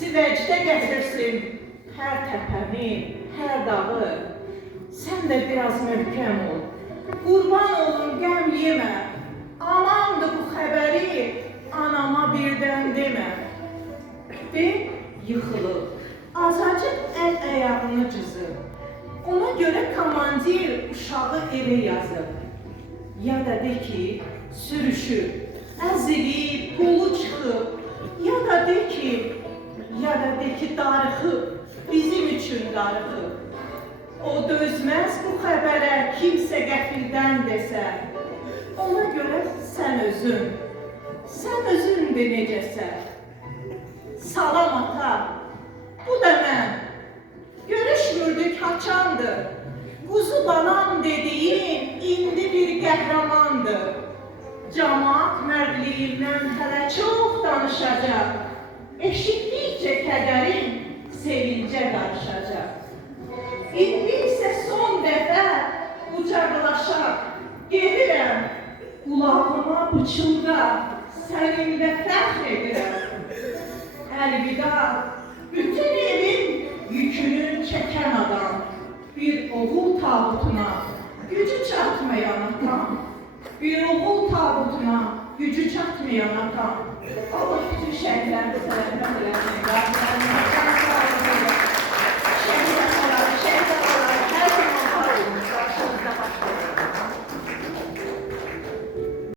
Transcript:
Sivəcdə gətirsin hər təpəni, hər dağı. Sən də biraz möhkəm ol, qurban olun qəm yemə. Amandır bu xəbəri anama birdən demə. De, yıxılıb, azacıq əl-əyağını cızıb. Ona görə komandir uşağı evə yazıb. Ya da de ki, sürüşüb, əzilib, qolu çıxıb. Ya da de ki, darıxıb, bizim üçün darıxıb. O dözməz bu xəbərə kimsə qəfildən desə. Ona görə sən özün de necəsən. Salam ata, bu da mən. Görüşmürdük haçandır. Quzu balam dediyin indi bir qəhrəmandır. Camaat mərdliyimdən hələ çox danışacaq. Eşitdikcə kədərim sevincə qarışacaq. İndi isə son dəfə qucaqlaşaq. Gedirəm, qulağıma pıçılda, səninlə fəxr edirəm. Əlvida, bütün evin yükünü çəkən adam. Bir oğul tabutuna gücü çatmayan atam. Bir oğul tabutuna gücü çatmayan atam. Allah bütün şəhərləri sələmət eləsin.